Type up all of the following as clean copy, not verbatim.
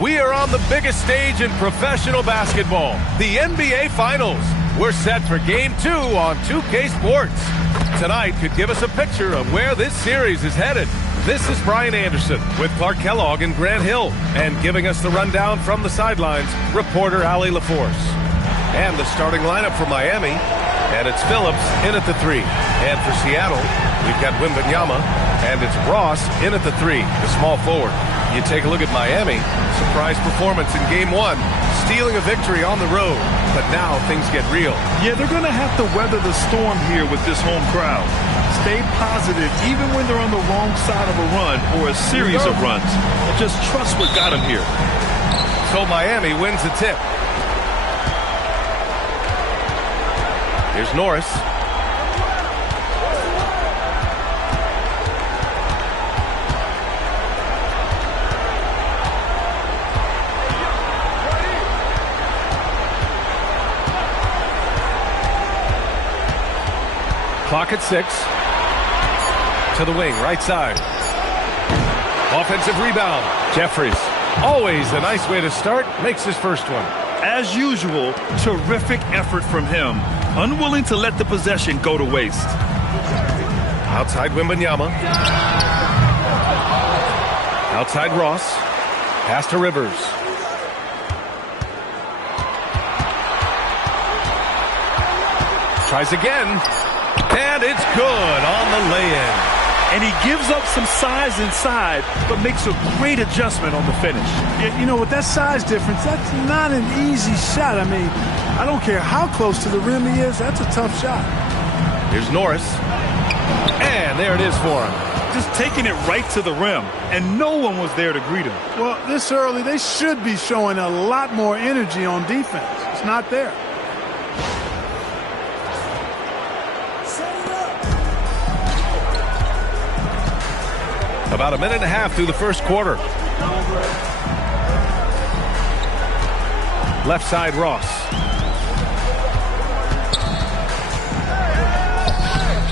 We are on the biggest stage in professional basketball, the NBA Finals. We're set for Game 2 on 2K Sports. Tonight could give us a picture of where this series is headed. This is Brian Anderson with Clark Kellogg and Grant Hill. And giving us the rundown from the sidelines, reporter Allie LaForce. And the starting lineup for Miami. And it's Phillips in at the 3. And for Seattle, we've got Wembanyama. And it's Ross in at the 3, the small forward. You take a look at Miami. Surprise performance in Game 1. Stealing a victory on the road. But now things get real. Yeah, they're going to have to weather the storm here with this home crowd. Stay positive even when they're on the wrong side of a run or a series of runs. And just trust what got them here. So Miami wins the tip. Here's Norris. Clock at 6. To the wing, right side. Offensive rebound. Jeffries. Always a nice way to start. Makes his first one. As usual, terrific effort from him. Unwilling to let the possession go to waste. Outside Wembanyama. Outside Ross. Pass to Rivers. Tries again. And it's good on the lay-in. And he gives up some size inside, but makes a great adjustment on the finish. You know, with that size difference, that's not an easy shot. I mean, I don't care how close to the rim he is. That's a tough shot. Here's Norris. And there it is for him. Just taking it right to the rim, and no one was there to greet him. Well, this early, they should be showing a lot more energy on defense. It's not there. About a minute and a half through the first quarter. Left side, Ross.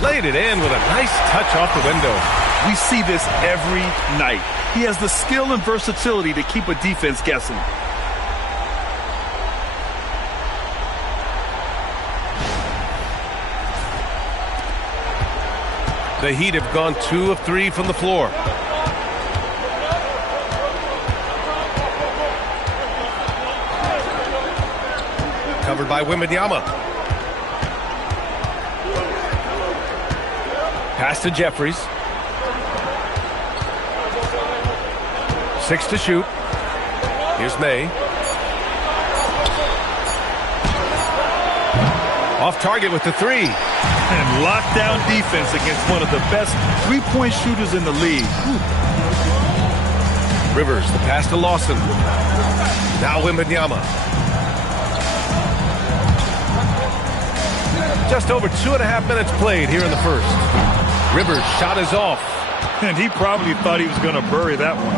Played it in with a nice touch off the window. We see this every night. He has the skill and versatility to keep a defense guessing. The Heat have gone 2 of 3 from the floor. Covered by Wembanyama. Pass to Jeffries. 6 to shoot. Here's May. Off target with the 3. And lockdown defense against one of the best three-point shooters in the league. Rivers, the pass to Lawson. Now Wembanyama. Just over 2.5 minutes played here in the first. Rivers' shot is off. And he probably thought he was going to bury that one.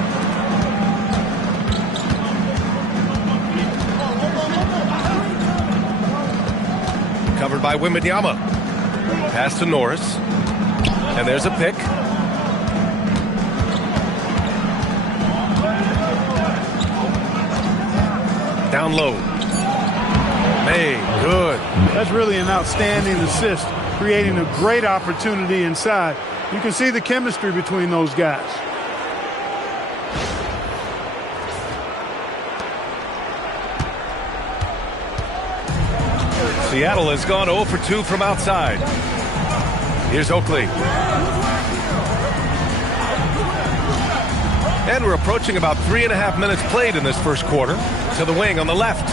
Covered by Wembanyama. Pass to Norris. And there's a pick. Down low. May, good. That's really an outstanding assist, creating a great opportunity inside. You can see the chemistry between those guys. Seattle has gone 0 for 2 from outside. Here's Oakley. And we're approaching about 3.5 minutes played in this first quarter. To the wing on the left.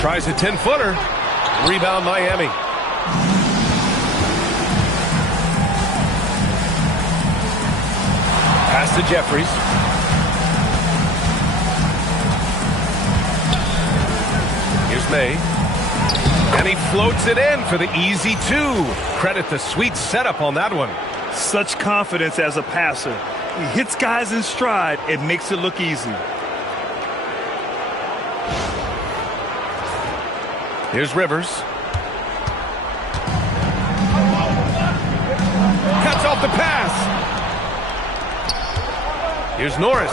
Tries a 10-footer. Rebound Miami. Pass to Jeffries. Here's May. And he floats it in for the easy 2. Credit the sweet setup on that one. Such confidence as a passer. He hits guys in stride. It makes it look easy. Here's Rivers. Cuts off the pass. Here's Norris.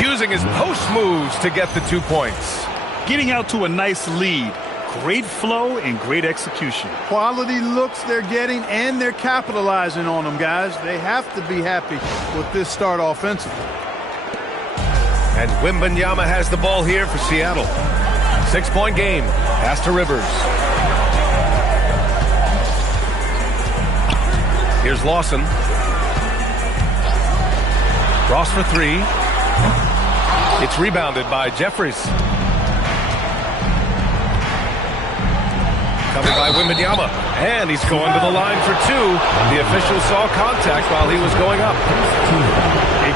Using his post moves to get the 2 points. Getting out to a nice lead. Great flow and great execution. Quality looks they're getting, and they're capitalizing on them, guys. They have to be happy with this start offensively. And Wembanyama has the ball here for Seattle. 6-point game. Pass to Rivers. Here's Lawson. Ross for 3. It's rebounded by Jeffries. Covered by Wembanyama. And he's going to the line for 2. The official saw contact while he was going up.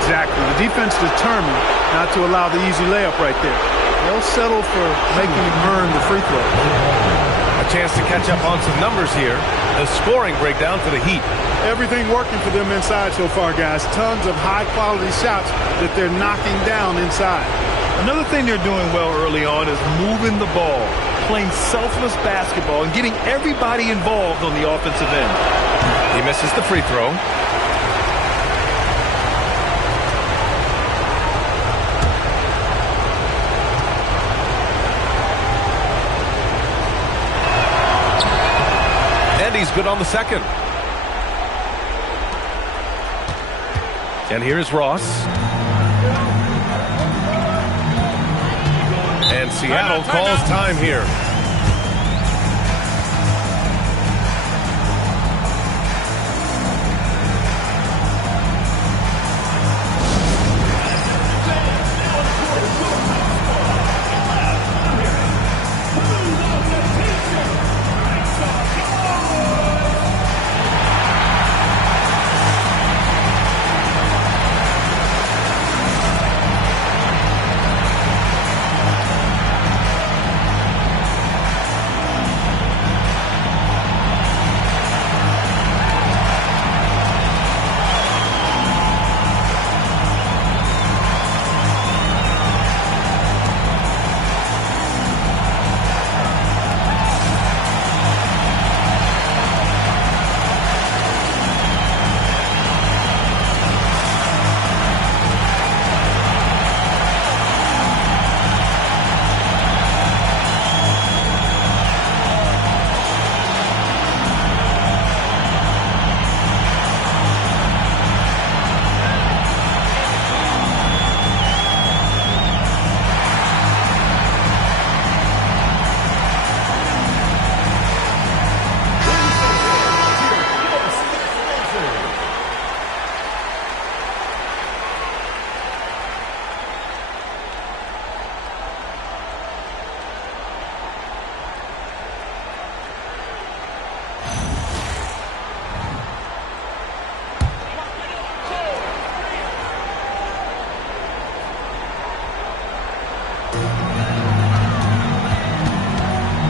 Exactly. The defense determined not to allow the easy layup right there. They'll settle for making him earn the free throw. A chance to catch up on some numbers here. The scoring breakdown for the Heat. Everything working for them inside so far, guys. Tons of high-quality shots that they're knocking down inside. Another thing they're doing well early on is moving the ball, playing selfless basketball, and getting everybody involved on the offensive end. He misses the free throw. And he's good on the second. And here's Ross. And Seattle calls time here.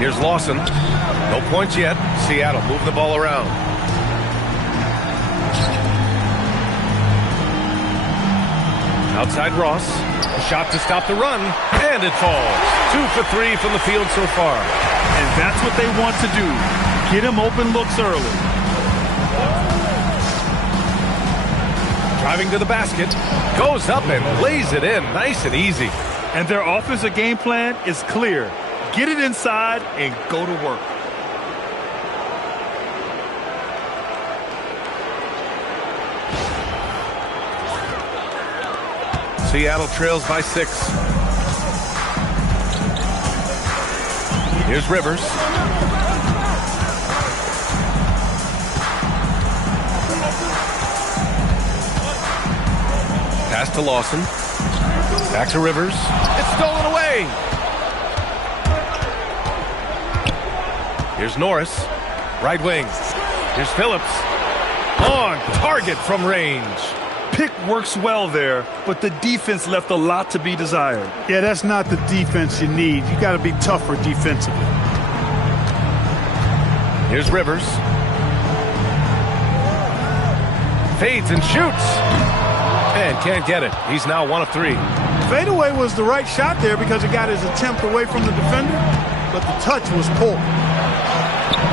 Here's Lawson. No points yet. Seattle move the ball around. Outside Ross. A shot to stop the run. And it falls. 2 for 3 from the field so far. And that's what they want to do. Get him open looks early. Driving to the basket. Goes up and lays it in. Nice and easy. And their offensive game plan is clear. Get it inside and go to work. Seattle trails by 6. Here's Rivers. Pass to Lawson. Back to Rivers. It's stolen away. Here's Norris. Right wing. Here's Phillips. On target from range. Pick works well there, but the defense left a lot to be desired. Yeah, that's not the defense you need. You got to be tougher defensively. Here's Rivers. Fades and shoots. And can't get it. He's now 1 of 3. Fadeaway was the right shot there because it got his attempt away from the defender, but the touch was poor.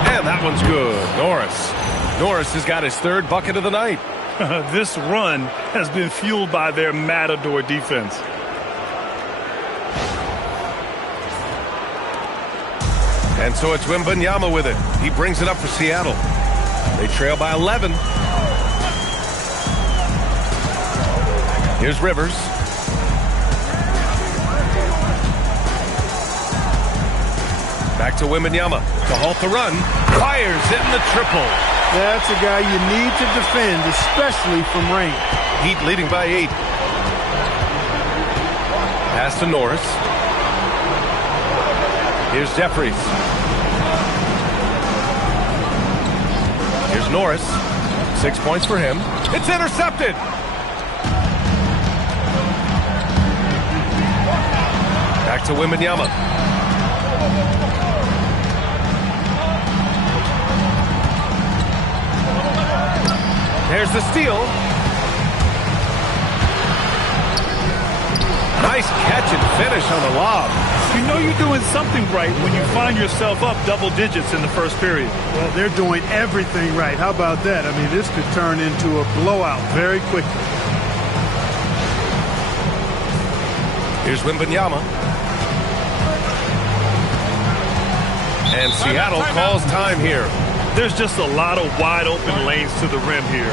And that one's good. Norris has got his 3rd bucket of the night. This run has been fueled by their Matador defense. And so it's Wembanyama with it. He brings it up for Seattle. They trail by 11. Here's Rivers. Back to Wembanyama to halt the run. Fires it in the triple. That's a guy you need to defend, especially from range. Heat leading by 8. Pass to Norris. Here's Jeffries. Here's Norris. 6 points for him. It's intercepted. Back to Wembanyama. There's the steal. Nice catch and finish on the lob. You know you're doing something right when you find yourself up double digits in the first period. Well, they're doing everything right. How about that? I mean, this could turn into a blowout very quickly. Here's Wembanyama. And Seattle calls time here. There's just a lot of wide open lanes to the rim here.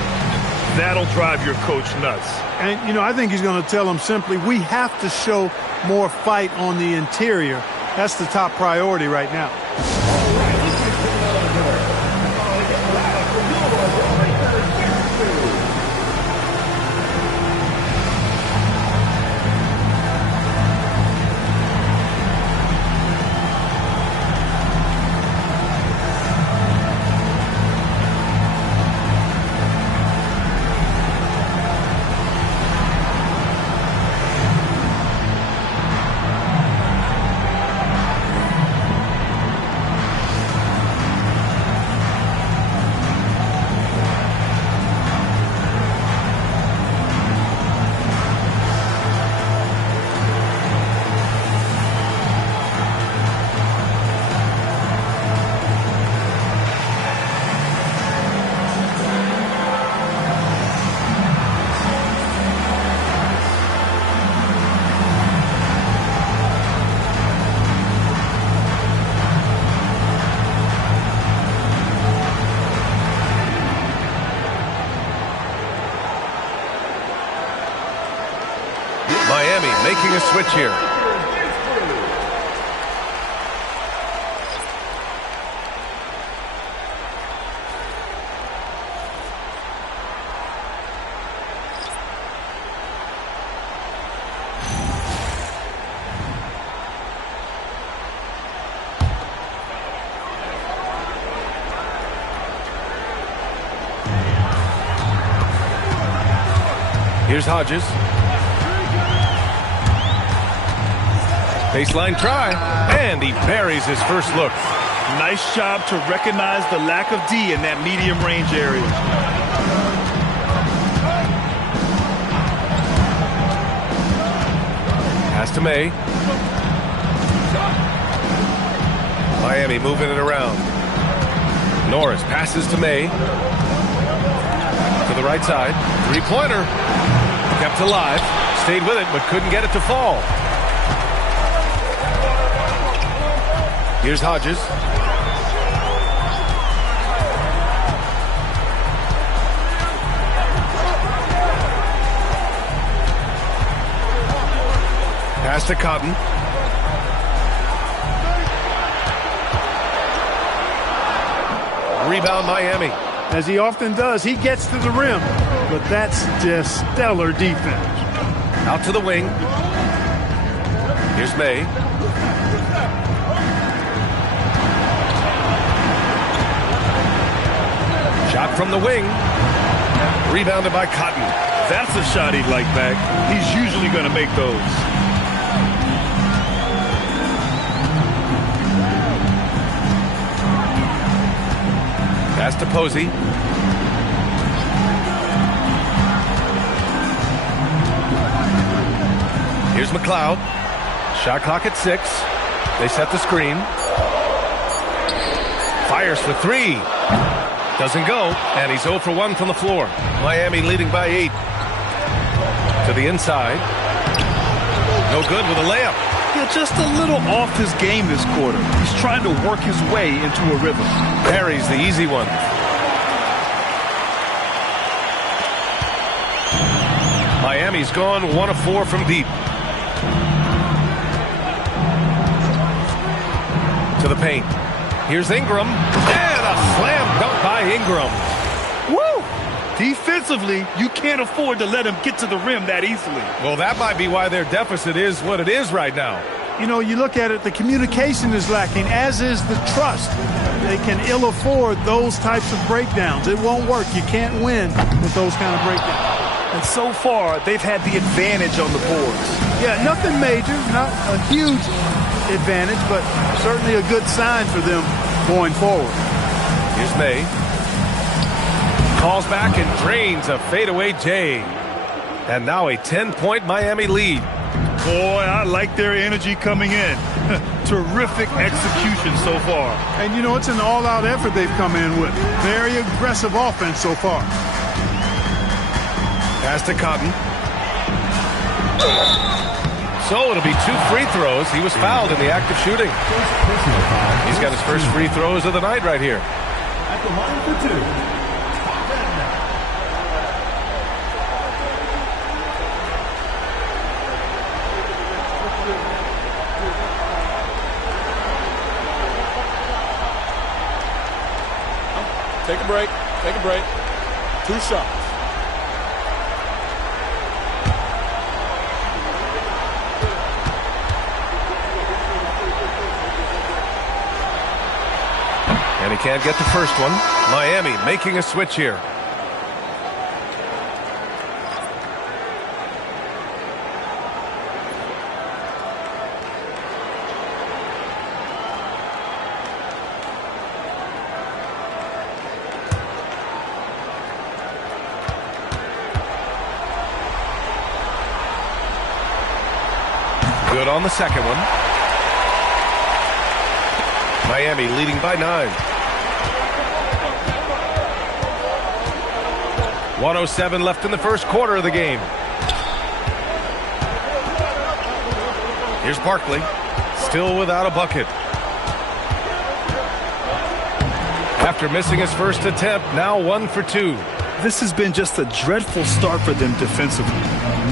That'll drive your coach nuts. And, you know, I think he's going to tell them simply, we have to show more fight on the interior. That's the top priority right now. Miami making a switch here. Here's Hodges. Baseline try, and he buries his first look. Nice job to recognize the lack of D in that medium range area. Pass to May. Miami moving it around. Norris passes to May. To the right side. Three-pointer. Kept alive. Stayed with it, but couldn't get it to fall. Here's Hodges. Pass to Cotton. Rebound Miami. As he often does, he gets to the rim, but that's just stellar defense. Out to the wing. Here's May. Shot from the wing. Rebounded by Cotton. That's a shot he'd like back. He's usually going to make those. Pass to Posey. Here's McLeod. Shot clock at 6. They set the screen. Fires for 3. Doesn't go, and he's 0 for 1 from the floor. Miami leading by 8. To the inside. No good with a layup. Yeah, just a little off his game this quarter. He's trying to work his way into a rhythm. Parries the easy one. Miami's gone 1 of 4 from deep. To the paint. Here's Ingram. And a slam dunk by Ingram. Woo! Defensively, you can't afford to let him get to the rim that easily. Well, that might be why their deficit is what it is right now. You know, you look at it, the communication is lacking, as is the trust. They can ill afford those types of breakdowns. It won't work. You can't win with those kind of breakdowns. And so far, they've had the advantage on the boards. Yeah, nothing major, not a huge advantage, but certainly a good sign for them going forward. Here's May. Calls back and drains a fadeaway J. And now a 10-point Miami lead. Boy, I like their energy coming in. Terrific execution so far. And, you know, it's an all-out effort they've come in with. Very aggressive offense so far. Pass to Cotton. So it'll be 2 free throws. He was fouled in the act of shooting. He's got his first free throws of the night right here. At the line for 2. Take a break. Take a break. 2 shots. And he can't get the first one. Miami making a switch here. Good on the second one. Miami leading by 9. 1:07 left in the first quarter of the game. Here's Barkley, still without a bucket. After missing his first attempt, now 1 for 2. This has been just a dreadful start for them defensively.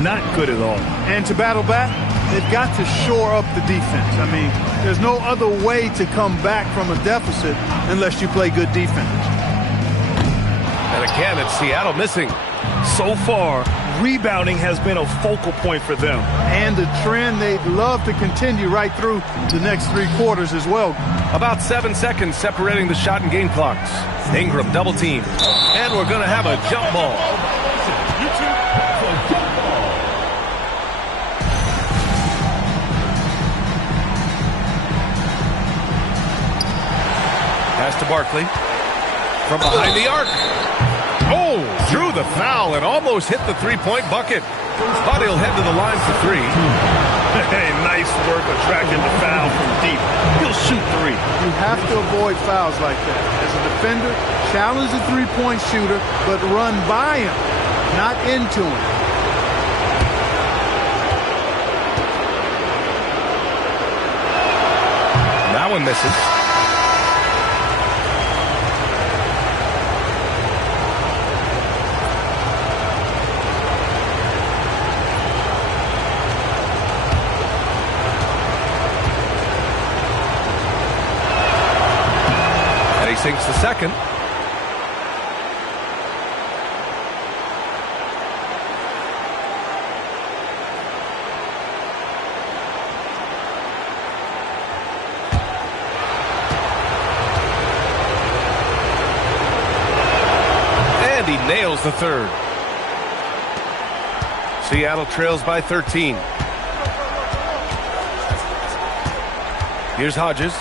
Not good at all. And to battle back, they've got to shore up the defense. I mean, there's no other way to come back from a deficit unless you play good defense. And again, it's Seattle missing. So far, rebounding has been a focal point for them. And a trend they'd love to continue right through the next 3 quarters as well. About 7 seconds separating the shot and game clocks. Ingram double team. And we're going to have a jump ball. Pass to Barkley. From behind the arc. Oh, drew the foul and almost hit the 3-point bucket. But he'll head to the line for 3. Hey, nice work attracting the foul from deep. He'll shoot 3. You have to avoid fouls like that. As a defender, challenge the 3-point shooter, but run by him, not into him. That one misses. Sinks the second. And he nails the third. Seattle trails by 13. Here's Hodges.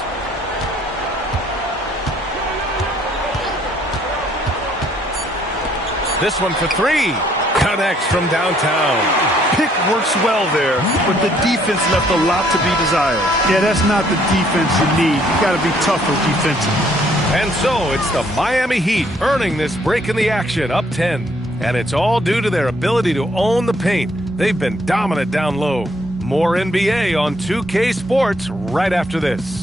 This one for 3. Connects from downtown. Pick works well there, but the defense left a lot to be desired. Yeah, that's not the defense you need. You got to be tougher defensively. And so it's the Miami Heat earning this break in the action, up 10. And it's all due to their ability to own the paint. They've been dominant down low. More NBA on 2K Sports right after this.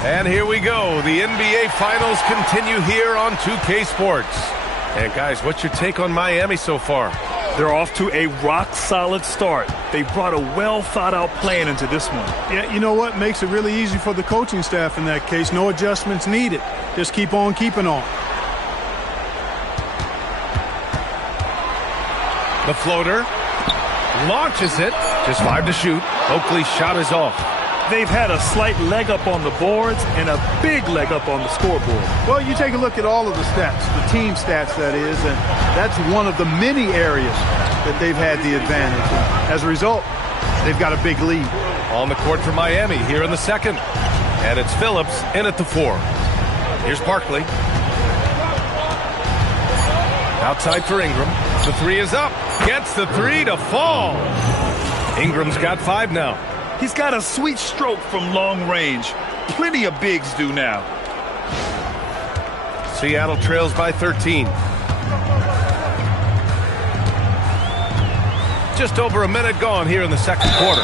And here we go. The NBA Finals continue here on 2K Sports. And guys, what's your take on Miami so far? They're off to a rock-solid start. They brought a well-thought-out plan into this one. Yeah, you know what? Makes it really easy for the coaching staff in that case. No adjustments needed. Just keep on keeping on. The floater. Launches it. Just 5 to shoot. Oakley's shot is off. They've had a slight leg up on the boards and a big leg up on the scoreboard. Well, you take a look at all of the stats, the team stats, that is, and that's one of the many areas that they've had the advantage. And as a result, they've got a big lead. On the court for Miami here in the second. And it's Phillips in at the 4. Here's Barkley. Outside for Ingram. The 3 is up. Gets the 3 to fall. Ingram's got 5 now. He's got a sweet stroke from long range. Plenty of bigs do now. Seattle trails by 13. Just over a minute gone here in the second quarter.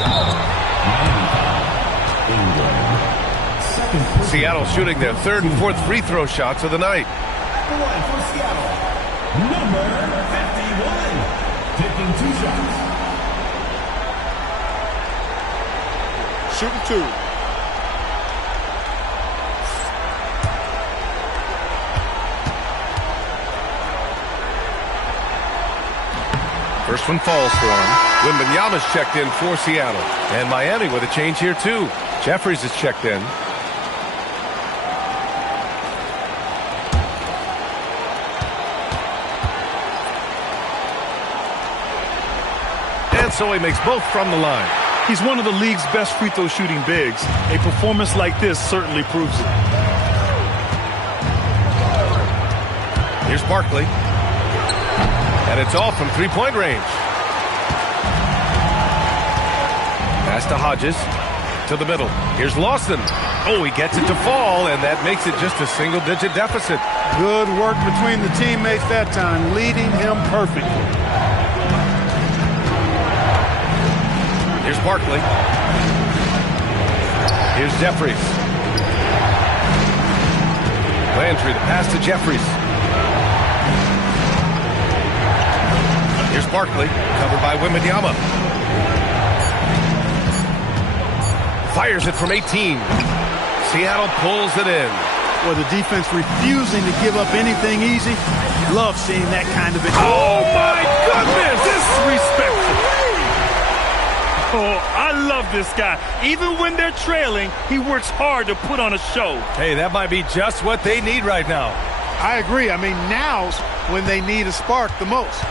Seattle shooting their 3rd and 4th free throw shots of the night. The line for Seattle, number 51, taking 2 shots. Shooting 2. First one falls for him. Wembanyama's checked in for Seattle. And Miami with a change here too. Jeffries is checked in. And so he makes both from the line. He's one of the league's best free throw shooting bigs. A performance like this certainly proves it. Here's Barkley. And it's all from three-point range. Pass to Hodges. To the middle. Here's Lawson. Oh, he gets it to fall, and that makes it just a single-digit deficit. Good work between the teammates that time, leading him perfectly. Here's Barkley. Here's Jeffries. Landry, the pass to Jeffries. Here's Barkley, covered by Wembanyama. Fires it from 18. Seattle pulls it in. Well, the defense refusing to give up anything easy. Love seeing that kind of it. Oh, my goodness! Disrespectful. Oh, I love this guy. Even when they're trailing, he works hard to put on a show. Hey, that might be just what they need right now. I agree. I mean, now's when they need a spark the most.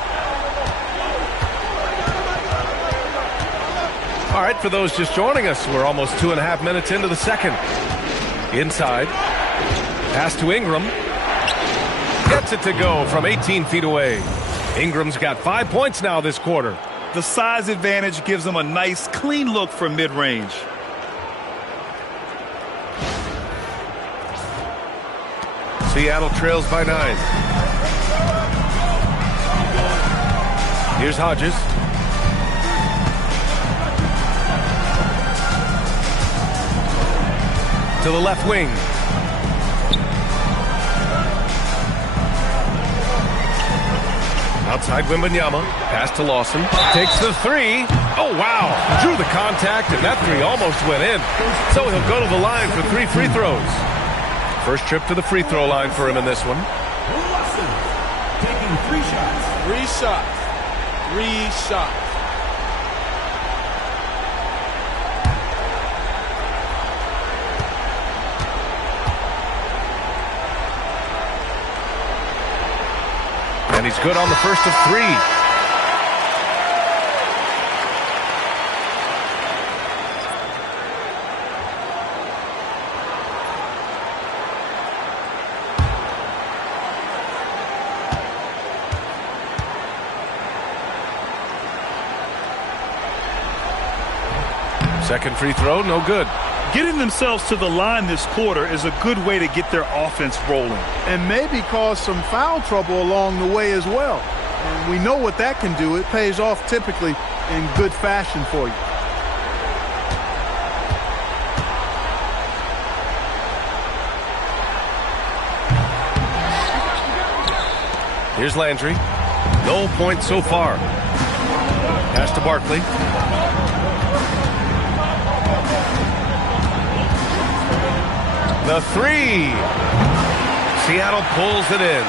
All right, for those just joining us, we're almost 2.5 minutes into the second. Inside. Pass to Ingram. Gets it to go from 18 feet away. Ingram's got 5 points now this quarter. The size advantage gives him a nice, clean look from mid-range. Seattle trails by 9. Here's Hodges. To the left wing. Outside Wembanyama. Pass to Lawson. Takes the 3. Oh, wow. Drew the contact, and that 3 almost went in. So he'll go to the line for 3 free throws. First trip to the free throw line for him in this one. Lawson, taking 3 shots. 3 shots. 3 shots. And he's good on the first of 3. Second free throw, no good. Getting themselves to the line this quarter is a good way to get their offense rolling. And maybe cause some foul trouble along the way as well. And we know what that can do. It pays off typically in good fashion for you. Here's Landry. No points so far. Pass to Barkley. The three. Seattle pulls it in.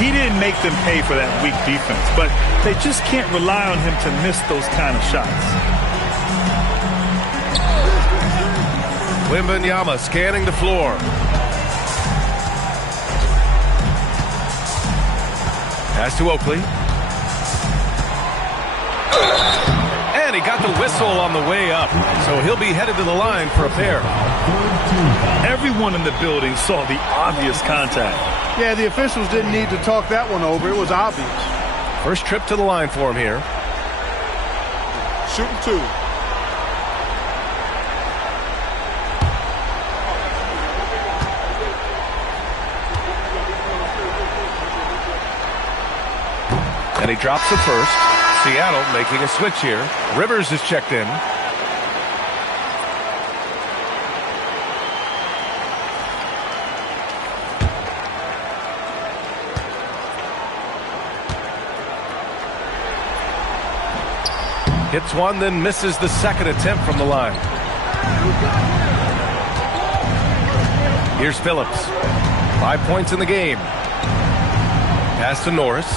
He didn't make them pay for that weak defense, but they just can't rely on him to miss those kind of shots. Wembanyama scanning the floor. Pass to Oakley. And he got the whistle on the way up, so he'll be headed to the line for a pair. Everyone in the building saw the obvious contact. Yeah, the officials didn't need to talk that one over. It was obvious. First trip to the line for him here. Shooting two. And he drops the first. Seattle making a switch here. Rivers is checked in. Hits one, then misses the second attempt from the line. Here's Phillips. 5 points in the game. Pass to Norris.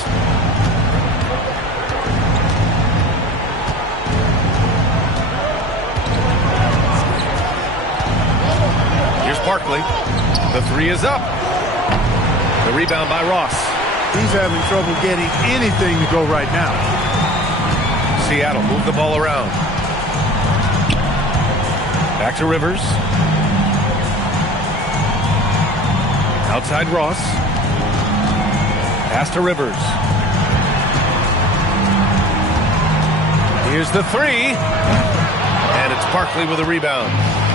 Here's Barkley. The three is up. The rebound by Ross. He's having trouble getting anything to go right now. Seattle move the ball around. Back to Rivers. Outside Ross. Pass to Rivers. Here's the three. And it's Barkley with a rebound.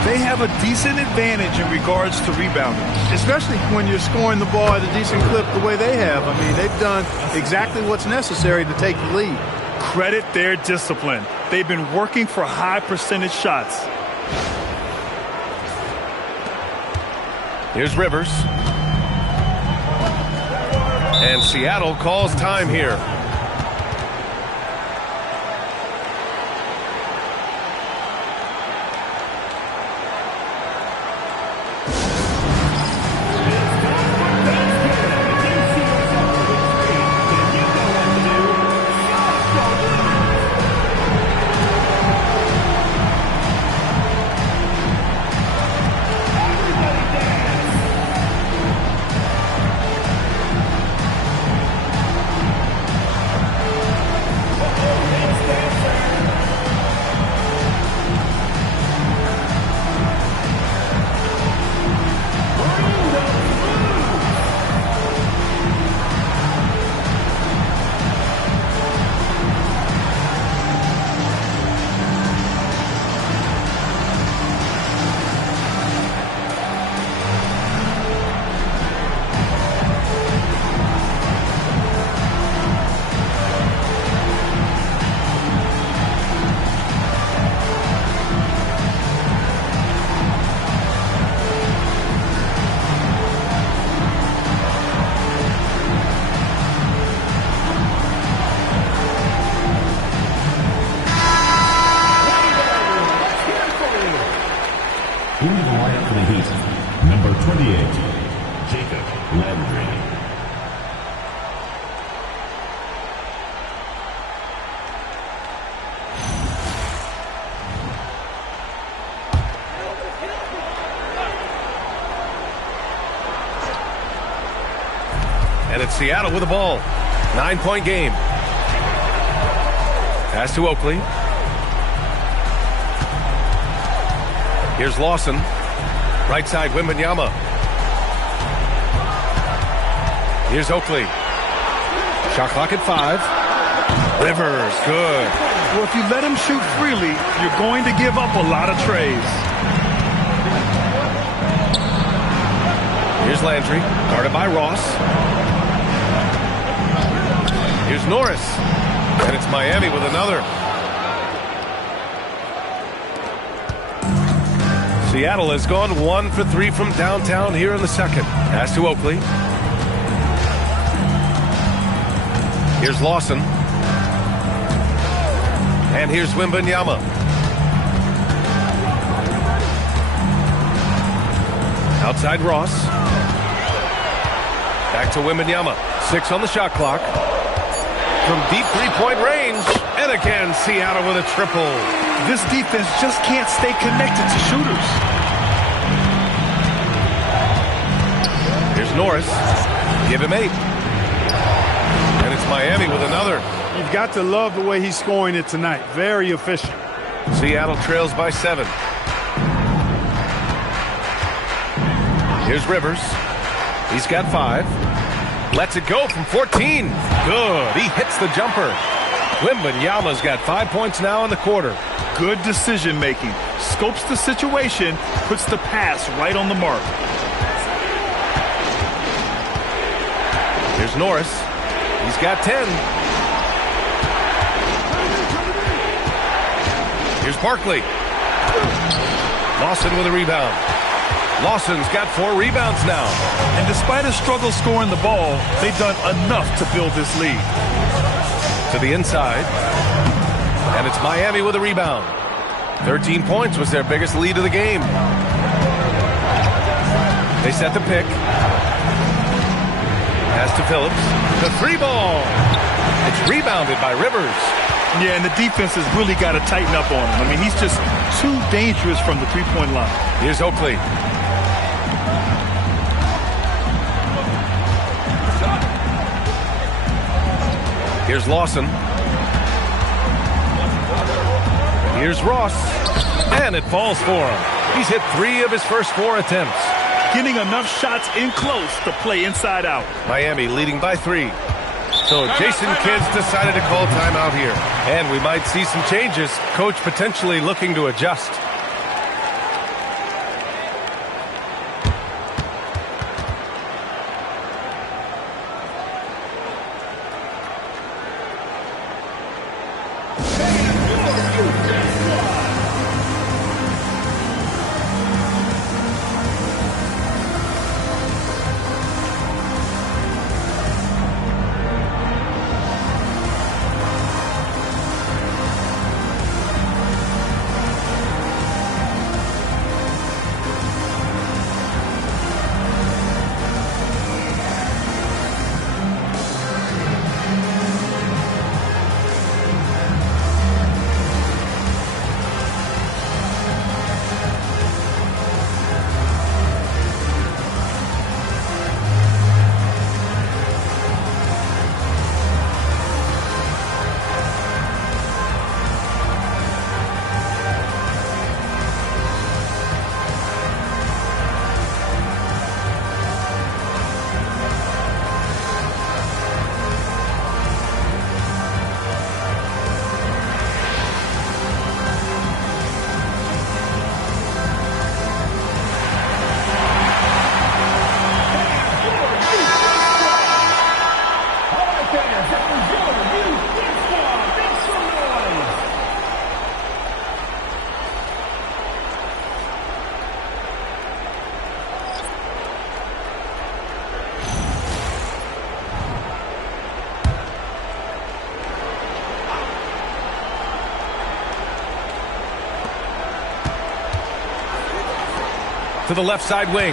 They have a decent advantage in regards to rebounding. Especially when you're scoring the ball at a decent clip the way they have. I mean, they've done exactly what's necessary to take the lead. Credit their discipline. They've been working for high percentage shots. Here's Rivers. And Seattle calls time here. In the line for the Heat, number 28, Jacob Landry. And it's Seattle with the ball. 9-point game. Pass to Oakley. Here's Lawson. Right side, Wembanyama. Here's Oakley. Shot clock at 5. Rivers, good. Well, if you let him shoot freely, you're going to give up a lot of trays. Here's Landry, guarded by Ross. Here's Norris, and it's Miami with another. Seattle has gone 1 for 3 from downtown here in the second. Pass to Oakley. Here's Lawson. And here's Wembanyama. Outside Ross. Back to Wembanyama. 6 on the shot clock. From deep three-point range. And again, Seattle with a triple. This defense just can't stay connected to shooters. Here's Norris. Give him 8. And it's Miami with another. You've got to love the way he's scoring it tonight. Very efficient. Seattle trails by 7. Here's Rivers. He's got 5. Lets it go from 14. Good. He hits the jumper. Wembanyama's got 5 points now in the quarter. Good decision making. Scopes the situation, puts the pass right on the mark. Here's Norris. He's got 10. Here's Barkley. Lawson with a rebound. Lawson's got 4 rebounds now. And despite a struggle scoring the ball, they've done enough to build this lead. To the inside. And it's Miami with a rebound. 13 points was their biggest lead of the game. They set the pick. Pass to Phillips. The 3-ball. It's rebounded by Rivers. Yeah, and the defense has really got to tighten up on him. I mean, he's just too dangerous from the three-point line. Here's Oakley. Here's Lawson. Here's Ross. And it falls for him. He's hit 3 of his first 4 attempts. Getting enough shots in close to play inside out. Miami leading by 3. So Jason Kidd's decided to call timeout here. And we might see some changes. Coach potentially looking to adjust. To the left side wing.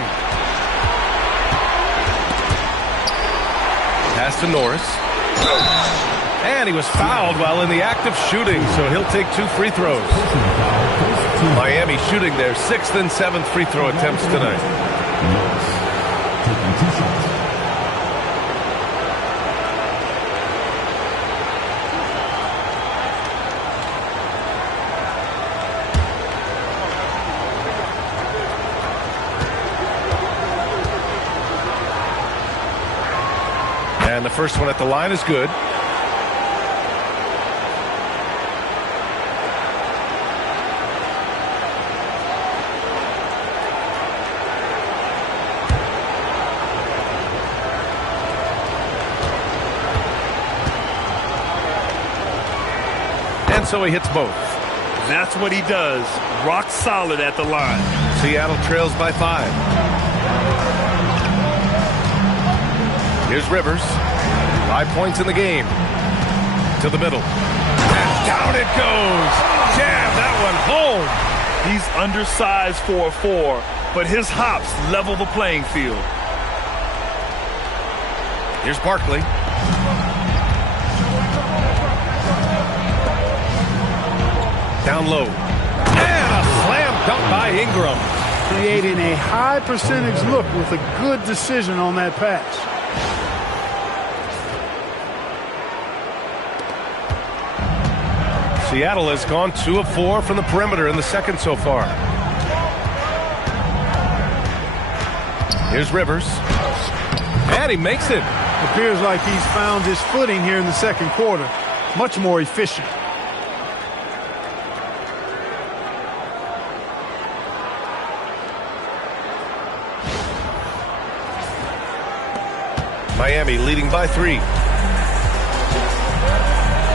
Pass to Norris. And he was fouled while in the act of shooting, so he'll take 2 free throws. Miami shooting their 6th and 7th free throw attempts tonight. Taking 2 shots. And the first one at the line is good. so he hits both. That's what he does. Rock solid at the line. Seattle trails by 5. Here's Rivers. 5 points in the game. To the middle. And down it goes. Jam that one home. He's undersized for a 4, but his hops level the playing field. Here's Barkley. Down low. And a slam dunk by Ingram. Creating a high percentage look with a good decision on that pass. Seattle has gone 2 of 4 from the perimeter in the second so far. Here's Rivers. And he makes it. Appears like he's found his footing here in the second quarter. Much more efficient. Miami leading by 3.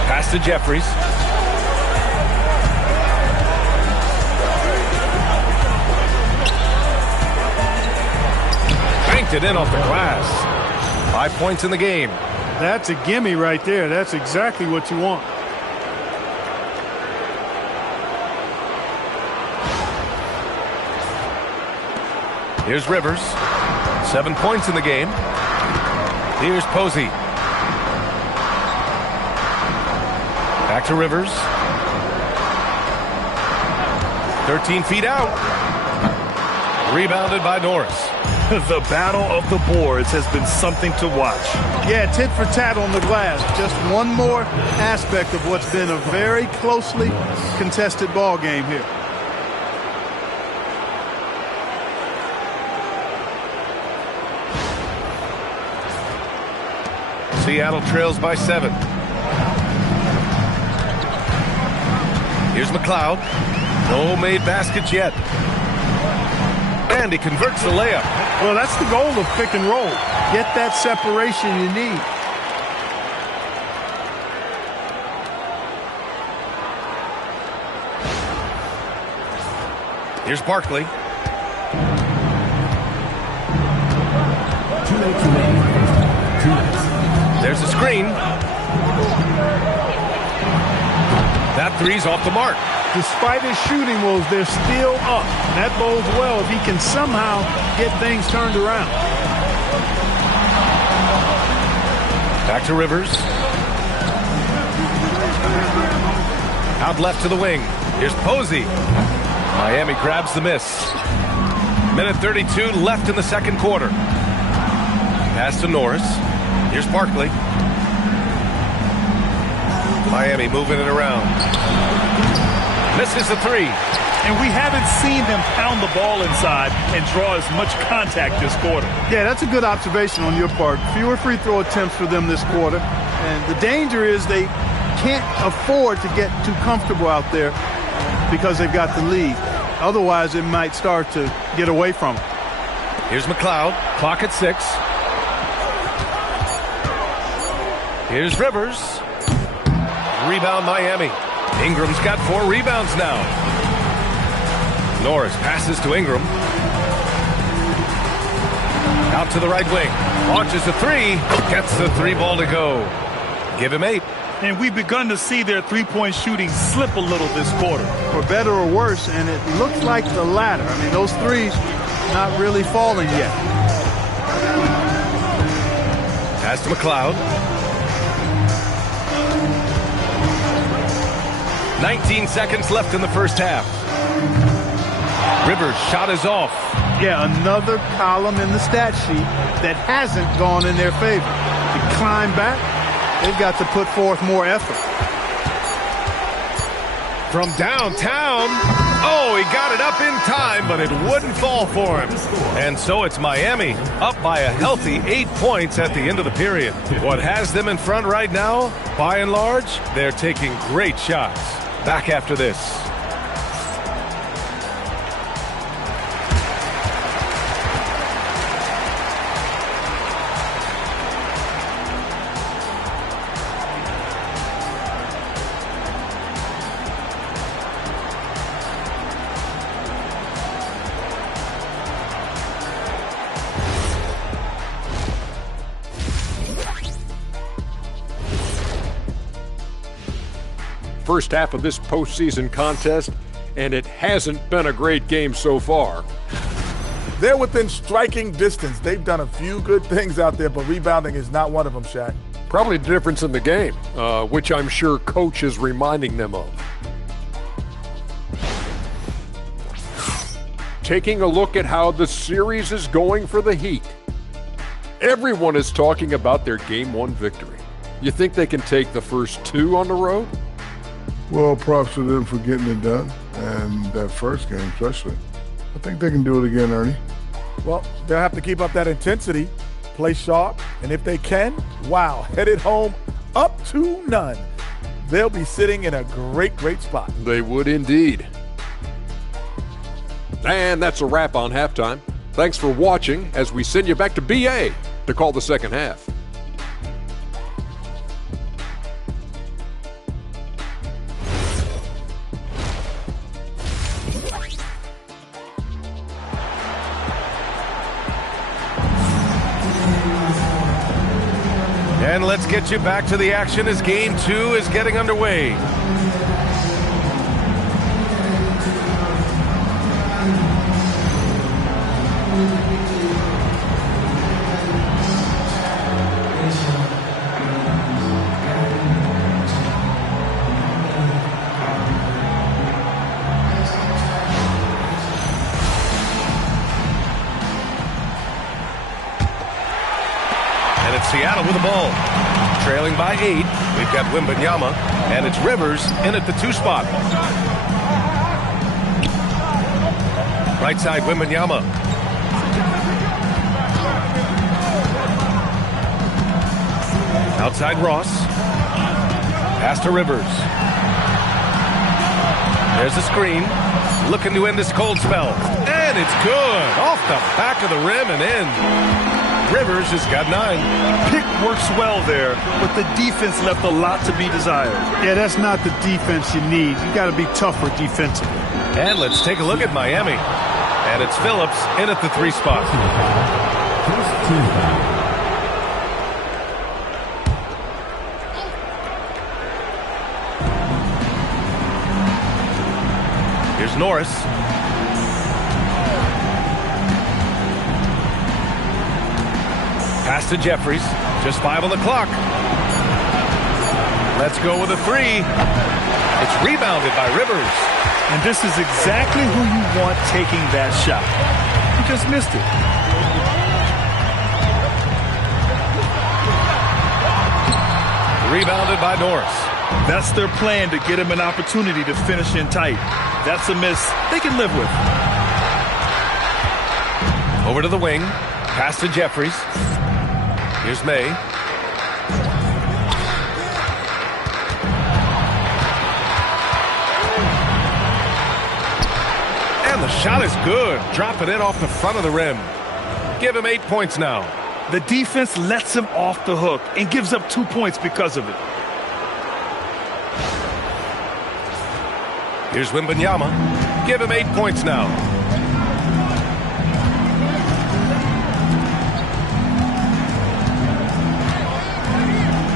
Pass to Jeffries. Banked it in off the glass. 5 points in the game. That's a gimme right there. That's exactly what you want. Here's Rivers. 7 points in the game. Here's Posey. Back to Rivers. 13 feet out. Rebounded by Norris. The battle of the boards has been something to watch. Yeah, tit for tat on the glass. Just one more aspect of what's been a very closely contested ball game here. Seattle trails by 7. Here's McLeod. No made baskets yet. And he converts the layup. Well, that's the goal of pick and roll. Get that separation you need. Here's Barkley. There's a screen. That three's off the mark. Despite his shooting woes, they're still up. That bodes well if he can somehow get things turned around. Back to Rivers. Out left to the wing. Here's Posey. Miami grabs the miss. Minute 32 left in the second quarter. Pass to Norris. Here's Barkley. Miami moving it around. Misses the 3. And we haven't seen them pound the ball inside and draw as much contact this quarter. Yeah, that's a good observation on your part. Fewer free throw attempts for them this quarter. And the danger is they can't afford to get too comfortable out there because they've got the lead. Otherwise, it might start to get away from them. Here's McLeod. Clock at 6. Here's Rivers. Rebound Miami. Ingram's got 4 rebounds now. Norris passes to Ingram. Out to the right wing. Launches a 3. Gets the 3 ball to go. Give him 8. And we've begun to see their three-point shooting slip a little this quarter. For better or worse, and it looks like the latter. I mean, those threes not really falling yet. Pass to McLeod. 19 seconds left in the first half. Rivers' shot is off. Yeah, another column in the stat sheet that hasn't gone in their favor. To climb back, they've got to put forth more effort. From downtown. Oh, he got it up in time, but it wouldn't fall for him. And so it's Miami up by a healthy 8 points at the end of the period. What has them in front right now, by and large, they're taking great shots. Back after this. first half of this postseason contest, and it hasn't been a great game so far. They're within striking distance. They've done a few good things out there, but rebounding is not one of them, Shaq. Probably the difference in the game, which I'm sure Coach is reminding them of. Taking a look at how the series is going for the Heat. Everyone is talking about their Game 1 victory. You think they can take the first 2 on the road? Well, props to them for getting it done, and that first game especially. I think they can do it again, Ernie. Well, they'll have to keep up that intensity, play sharp, and if they can, wow, headed home up 2-0. They'll be sitting in a great, great spot. They would indeed. And that's a wrap on halftime. Thanks for watching as we send you back to BA to call the second half. And let's get you back to the action as Game 2 is getting underway. Seattle with the ball. Trailing by 8. We've got Wembanyama, and it's Rivers in at the 2 spot. Right side, Wembanyama. Outside, Ross. Pass to Rivers. There's the screen. Looking to end this cold spell. And it's good. Off the back of the rim and in. Rivers has got 9. Pick works well there, but the defense left a lot to be desired. Yeah, that's not the defense you need. You got to be tougher defensively. And let's take a look at Miami. And it's Phillips in at the 3 spot. Here's Norris. Pass to Jeffries. Just 5 on the clock. Let's go with a 3. It's rebounded by Rivers. And this is exactly who you want taking that shot. He just missed it. Rebounded by Norris. That's their plan, to get him an opportunity to finish in tight. That's a miss they can live with. Over to the wing. Pass to Jeffries. Here's May. And the shot is good. Dropping it off the front of the rim. Give him 8 points now. The defense lets him off the hook and gives up 2 points because of it. Here's Wembanyama. Give him 8 points now.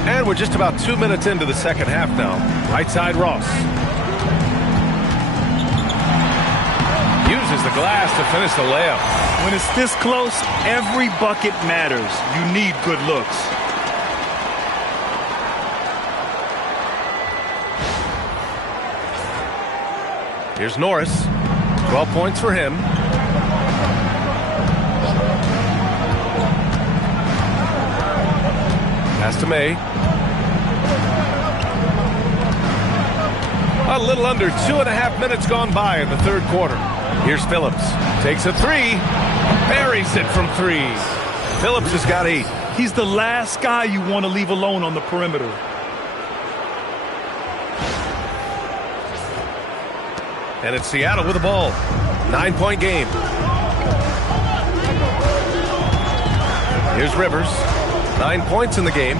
And we're just about 2 minutes into the second half now. Right side, Ross. Uses the glass to finish the layup. When it's this close, every bucket matters. You need good looks. Here's Norris. 12 points for him. Pass to May. A little under 2.5 minutes gone by in the third quarter. Here's Phillips. Takes a 3. Buries it from 3. Phillips has got 8. He's the last guy you want to leave alone on the perimeter. And it's Seattle with the ball. 9-point game. Here's Rivers. 9 points in the game.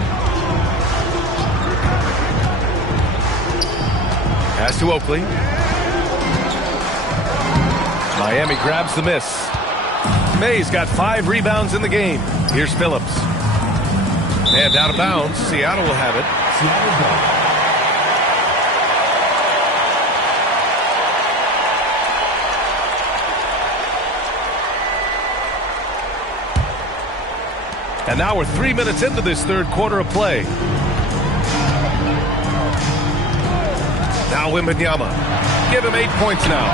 Pass to Oakley. Miami grabs the miss. May's got 5 rebounds in the game. Here's Phillips. And out of bounds. Seattle will have it. And now we're 3 minutes into this third quarter of play. Now Wembanyama. Give him 8 points now.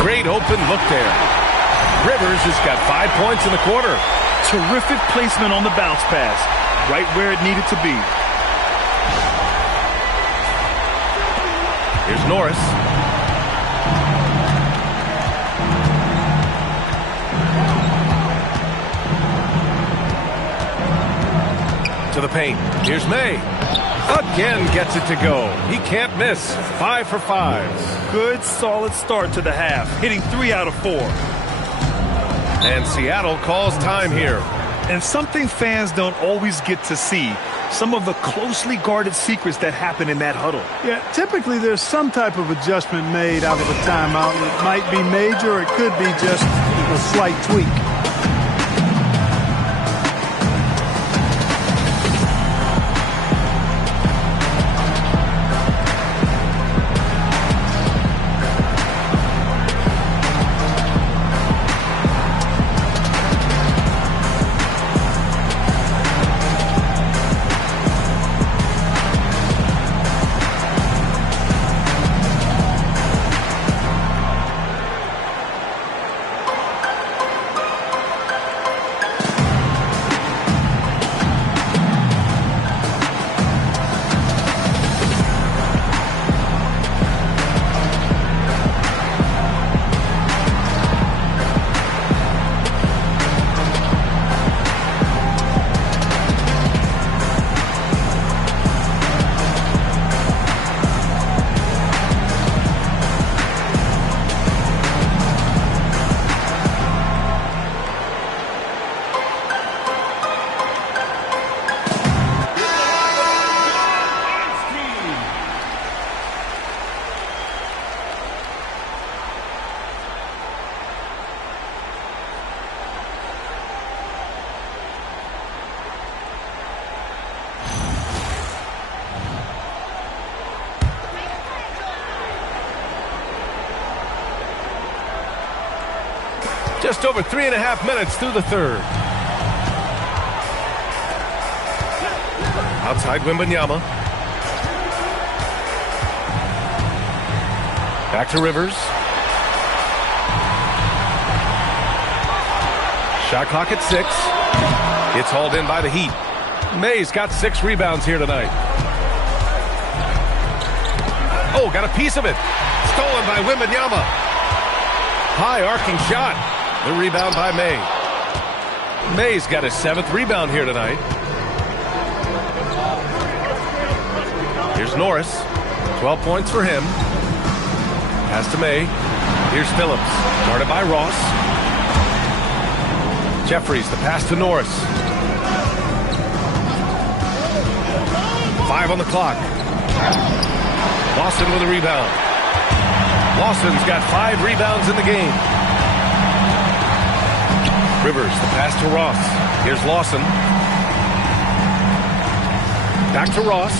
Great open look there. Rivers has got 5 points in the quarter. Terrific placement on the bounce pass. Right where it needed to be. Here's Norris. To the paint. Here's May. Again gets it to go. He can't miss. 5 for 5. Good, solid start to the half. Hitting 3 out of 4. And Seattle calls time here. And something fans don't always get to see. Some of the closely guarded secrets that happen in that huddle. Yeah, typically there's some type of adjustment made out of a timeout. It might be major or it could be just a slight tweak. Just over 3.5 minutes through the third. Outside Wembanyama. Back to Rivers. Shot clock at 6. It's hauled in by the Heat. May's got 6 rebounds here tonight. Oh, got a piece of it. Stolen by Wembanyama. High arcing shot. The rebound by May. May's got his 7th rebound here tonight. Here's Norris. 12 points for him. Pass to May. Here's Phillips. Guarded by Ross. Jeffries, the pass to Norris. 5 on the clock. Lawson with a rebound. Lawson's got 5 rebounds in the game. Rivers, the pass to Ross. Here's Lawson. Back to Ross.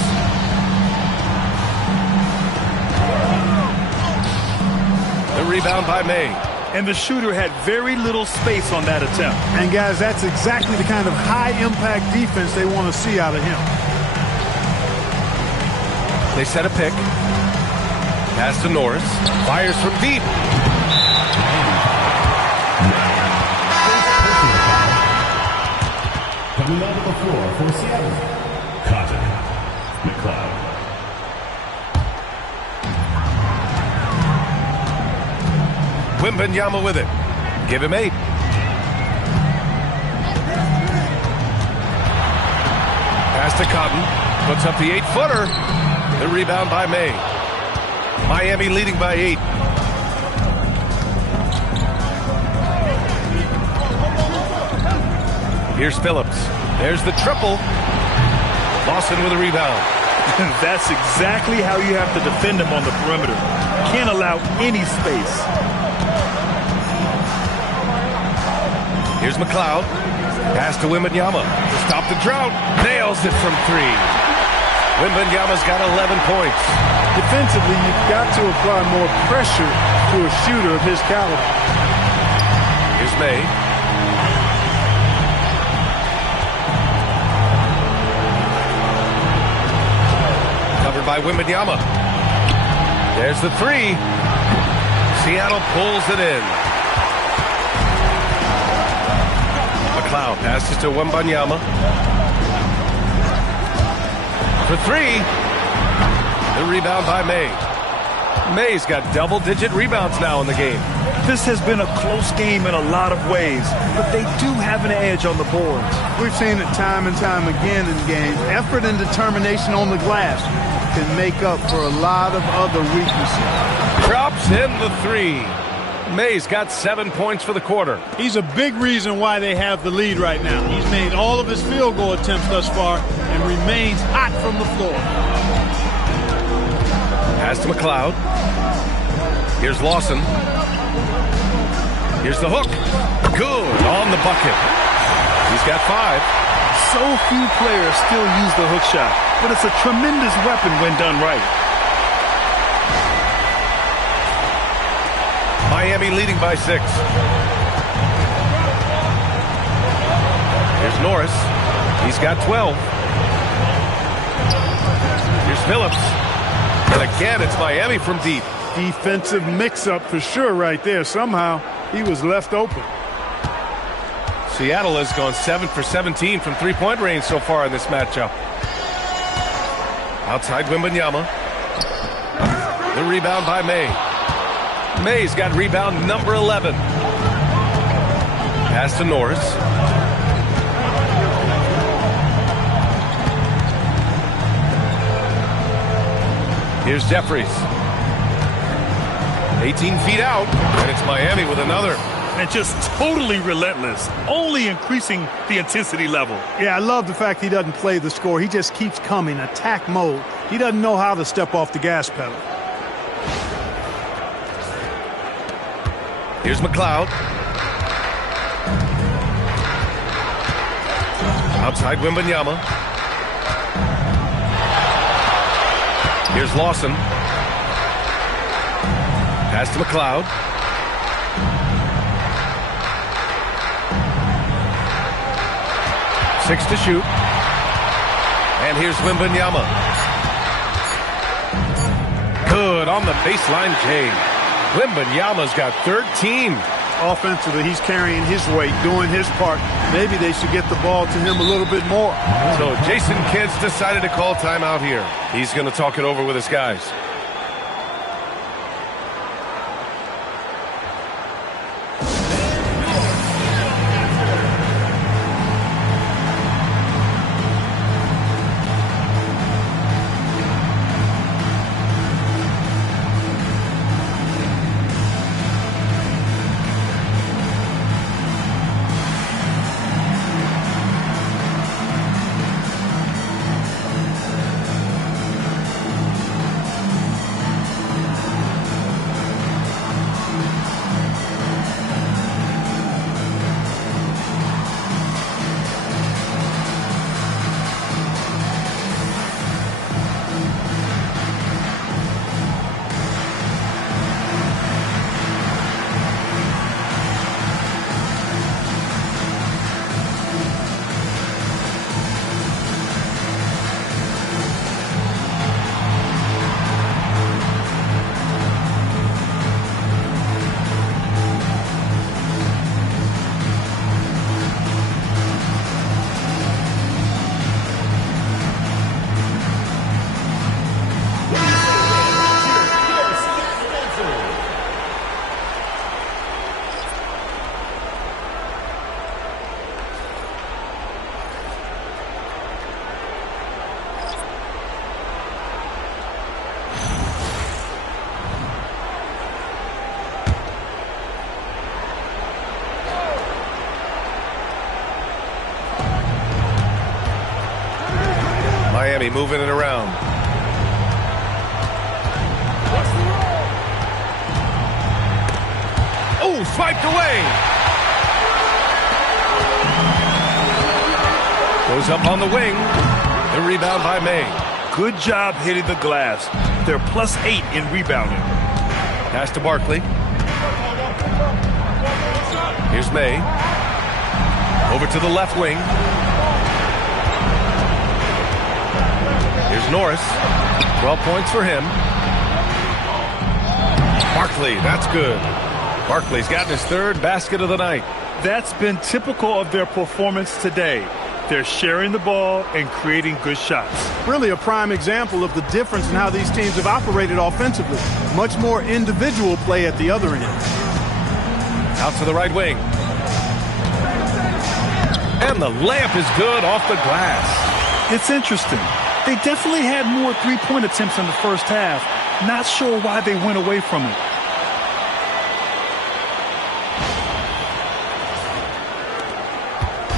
The rebound by May. And the shooter had very little space on that attempt. And guys, that's exactly the kind of high-impact defense they want to see out of him. They set a pick. Pass to Norris. Fires from deep. Coming onto the floor for Seattle, Cotton McLeod. Wembanyama with it. Give him 8. Pass to Cotton. Puts up the 8-footer. The rebound by May. Miami leading by 8. Here's Phillips. There's the triple. Lawson with a rebound. That's exactly how you have to defend him on the perimeter. Can't allow any space. Here's McLeod. Pass to Wembanyama. To stop the drought. Nails it from 3. Wembanyama's got 11 points. Defensively, you've got to apply more pressure to a shooter of his caliber. Here's May. by Wembanyama. There's the three. Seattle pulls it in. McLeod passes to Wembanyama. For three. The rebound by May. May's got double-digit rebounds now in the game. This has been a close game in a lot of ways, but they do have an edge on the boards. We've seen it time and time again in games. Effort and determination on the glass can make up for a lot of other weaknesses. Drops in the three. May's got 7 points for the quarter. He's a big reason why they have the lead right now. He's made all of his field goal attempts thus far and remains hot from the floor. Pass to McLeod. Here's Lawson. Here's the hook. Good on the bucket. He's got 5. So few players still use the hook shot, but it's a tremendous weapon when done right. Miami leading by 6. Here's Norris. He's got 12. Here's Phillips. And again, it's Miami from deep. Defensive mix-up for sure right there. Somehow he was left open. Seattle has gone 7 for 17 from three-point range so far in this matchup. Outside Wembanyama. The rebound by May. May's got rebound number 11. Pass to Norris. Here's Jeffries. 18 feet out, and it's Miami with another. And just totally relentless, only increasing the intensity level. Yeah, I love the fact he doesn't play the score. He just keeps coming, attack mode. He doesn't know how to step off the gas pedal. Here's McLeod. Outside Wembanyama. Here's Lawson. Pass to McLeod. Six to shoot. And here's Wembanyama. Good on the baseline, Jay. Wembanyama's got 13. Offensively, he's carrying his weight, doing his part. Maybe they should get the ball to him a little bit more. So Jason Kidd's decided to call timeout here. He's going to talk it over with his guys. Miami moving it around. Oh, swiped away. Goes up on the wing. The rebound by May. Good job hitting the glass. They're +8 in rebounding. Pass to Barkley. Here's May. Over to the left wing. Here's Norris. 12 points for him. Barkley, that's good. Barkley's gotten his third basket of the night. That's been typical of their performance today. They're sharing the ball and creating good shots. Really a prime example of the difference in how these teams have operated offensively. Much more individual play at the other end. Out to the right wing. And the layup is good off the glass. It's interesting. They definitely had more three-point attempts in the first half. Not sure why they went away from it.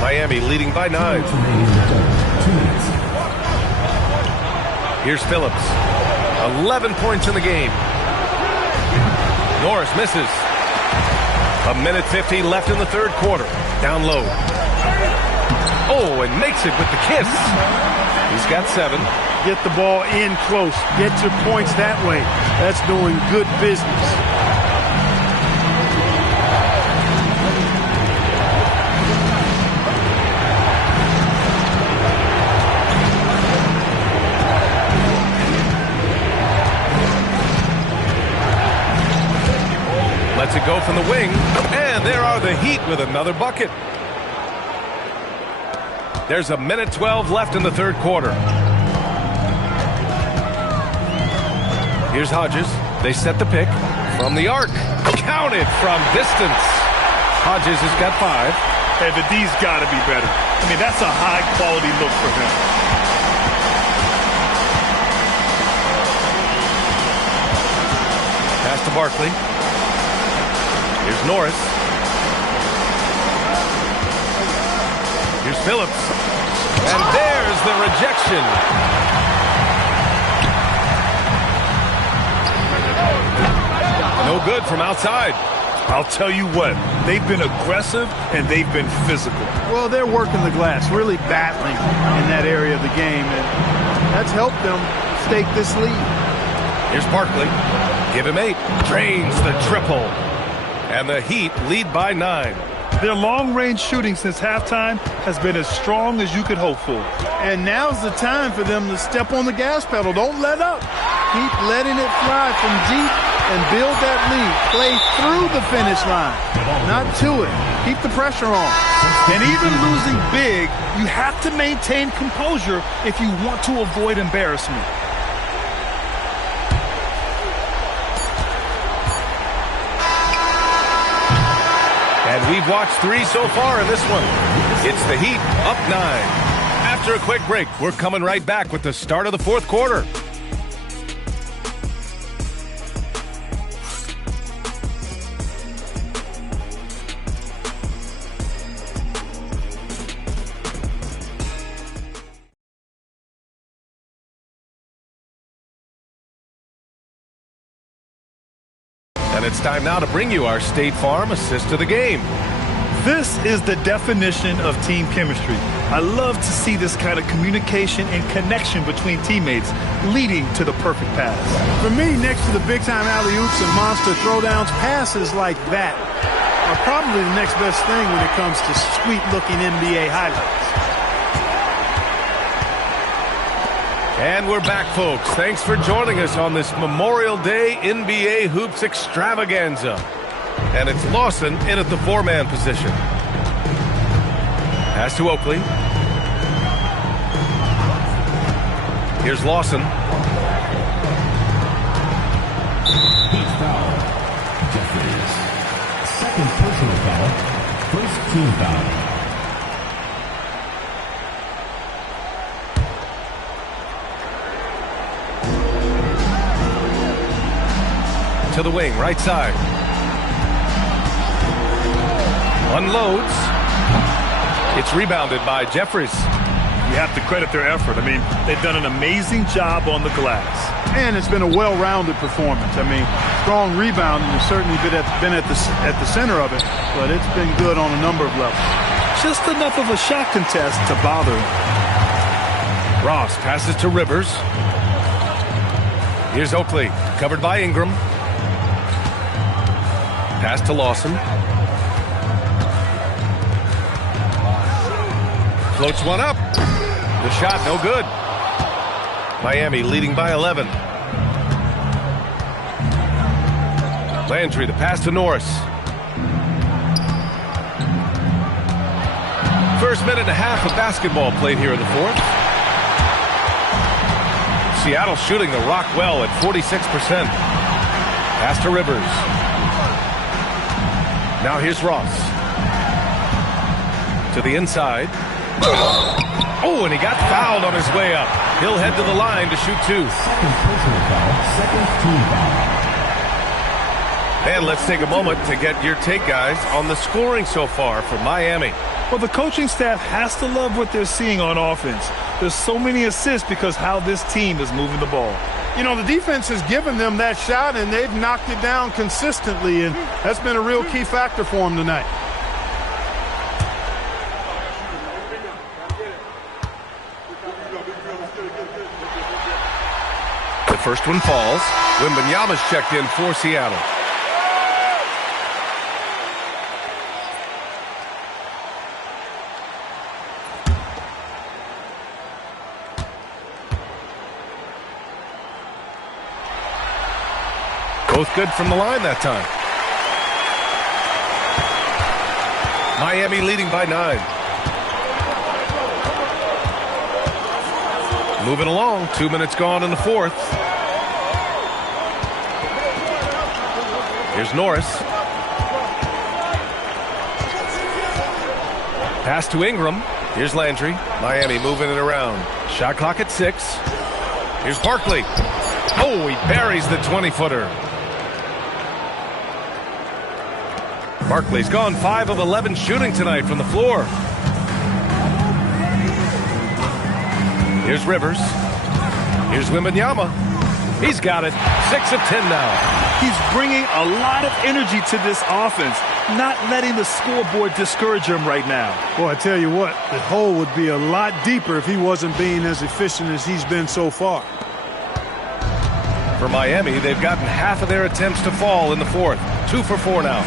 Miami leading by 9. Here's Phillips. 11 points in the game. Norris misses. 1:50 left in the third quarter. Down low. Oh, and makes it with the kiss. He's got 7. Get the ball in close. Get your points that way. That's doing good business. Lets it go from the wing. And there are the Heat with another bucket. There's 1:12 left in the third quarter. Here's Hodges. They set the pick from the arc. Counted from distance. Hodges has got 5. Hey, the D's got to be better. I mean, that's a high-quality look for him. Pass to Barkley. Here's Norris. Here's Phillips. And there's the rejection. No good from outside. I'll tell you what, they've been aggressive and they've been physical. Well, they're working the glass, really battling in that area of the game, and that's helped them stake this lead. Here's Barkley. Give him 8. Drains the triple. And the Heat lead by 9. Their long-range shooting since halftime has been as strong as you could hope for. And now's the time for them to step on the gas pedal. Don't let up. Keep letting it fly from deep and build that lead. Play through the finish line, not to it. Keep the pressure on. And even losing big, you have to maintain composure if you want to avoid embarrassment. And we've watched 3 so far in this one. It's the Heat up 9. After a quick break, we're coming right back with the start of the fourth quarter. And it's time now to bring you our State Farm assist to the game. This is the definition of team chemistry. I love to see this kind of communication and connection between teammates leading to the perfect pass. For me, next to the big-time alley-oops and monster throwdowns, passes like that are probably the next best thing when it comes to sweet-looking NBA highlights. And we're back, folks. Thanks for joining us on this Memorial Day NBA Hoops extravaganza. And it's Lawson in at the 4-man position. Pass to Oakley. Here's Lawson. Heat foul. Jeffries. Second personal foul. First team foul. To the wing, right side. Unloads. It's rebounded by Jeffries. You have to credit their effort. I mean, they've done an amazing job on the glass. And it's been a well-rounded performance. I mean, strong rebounding has certainly been at the center of it, but it's been good on a number of levels. Just enough of a shot contest to bother him. Ross passes to Rivers. Here's Oakley, covered by Ingram. Pass to Lawson. Floats one up. The shot no good. Miami leading by 11. Landry, the pass to Norris. First minute and a half of basketball played here in the fourth. Seattle shooting the rock well at 46%. Pass to Rivers. Now here's Ross. To the inside. Oh, and he got fouled on his way up. He'll head to the line to shoot two. Second team foul. And let's take a moment to get your take, guys, on the scoring so far for Miami. Well, the coaching staff has to love what they're seeing on offense. There's so many assists because how this team is moving the ball. You know, the defense has given them that shot, and they've knocked it down consistently, and that's been a real key factor for them tonight. The first one falls. Wembanyama's checked in for Seattle. Both good from the line that time. Miami leading by 9. Moving along. 2 minutes gone in the fourth. Here's Norris. Pass to Ingram. Here's Landry. Miami moving it around. Shot clock at 6. Here's Barkley. Oh, he buries the 20-footer. Barkley's gone 5 of 11 shooting tonight from the floor. Here's Rivers. Here's Wembanyama. He's got it. 6 of 10 now. He's bringing a lot of energy to this offense, not letting the scoreboard discourage him right now. Boy, I tell you what, the hole would be a lot deeper if he wasn't being as efficient as he's been so far. For Miami, they've gotten half of their attempts to fall in the fourth. 2 for 4 now.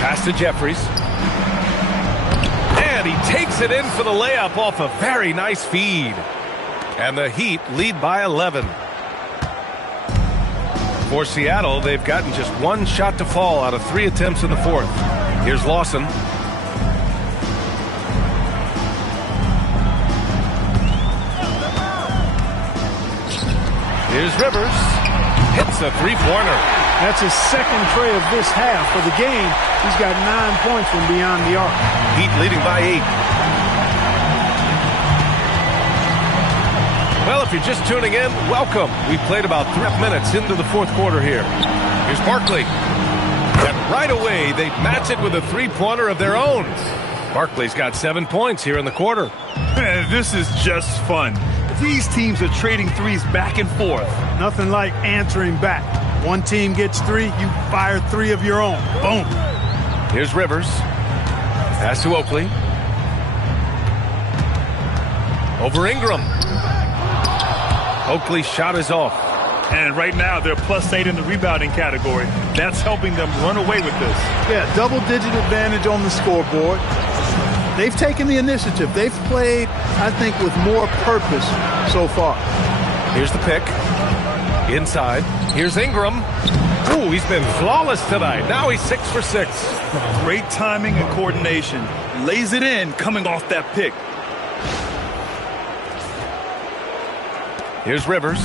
Pass to Jeffries. And he takes it in for the layup off a very nice feed. And the Heat lead by 11. For Seattle, they've gotten just 1 shot to fall out of 3 attempts in the fourth. Here's Lawson. Here's Rivers. Hits a three-pointer. That's his second tray of this half. For the game, he's got 9 points from beyond the arc. Heat leading by 8. Well, if you're just tuning in, welcome. We've played about 3 minutes into the fourth quarter here. Here's Barkley. And right away, they match it with a three-pointer of their own. Barkley's got 7 points here in the quarter. This is just fun. These teams are trading threes back and forth. Nothing like answering back. One team gets 3, you fire 3 of your own. Boom. Here's Rivers. Pass to Oakley. Over Ingram. Oakley's shot is off. And right now, they're +8 in the rebounding category. That's helping them run away with this. Yeah, double-digit advantage on the scoreboard. They've taken the initiative. They've played, I think, with more purpose so far. Here's the pick. Inside. Here's Ingram. Ooh, he's been flawless tonight. Now he's 6 for 6. Great timing and coordination. Lays it in coming off that pick. Here's Rivers.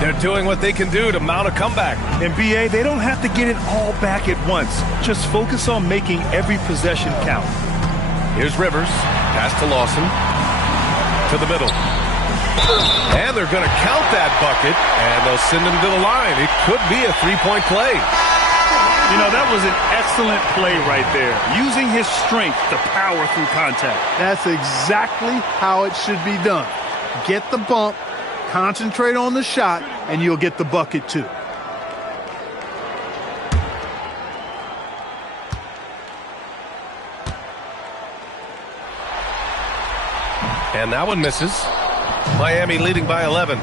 They're doing what they can do to mount a comeback. In BA, they don't have to get it all back at once. Just focus on making every possession count. Here's Rivers. Pass to Lawson. To the middle. And they're going to count that bucket, and they'll send him to the line. It could be a three-point play. You know, that was an excellent play right there. Using his strength to power through contact. That's exactly how it should be done. Get the bump, concentrate on the shot, and you'll get the bucket too. And that one misses. Miami leading by 11.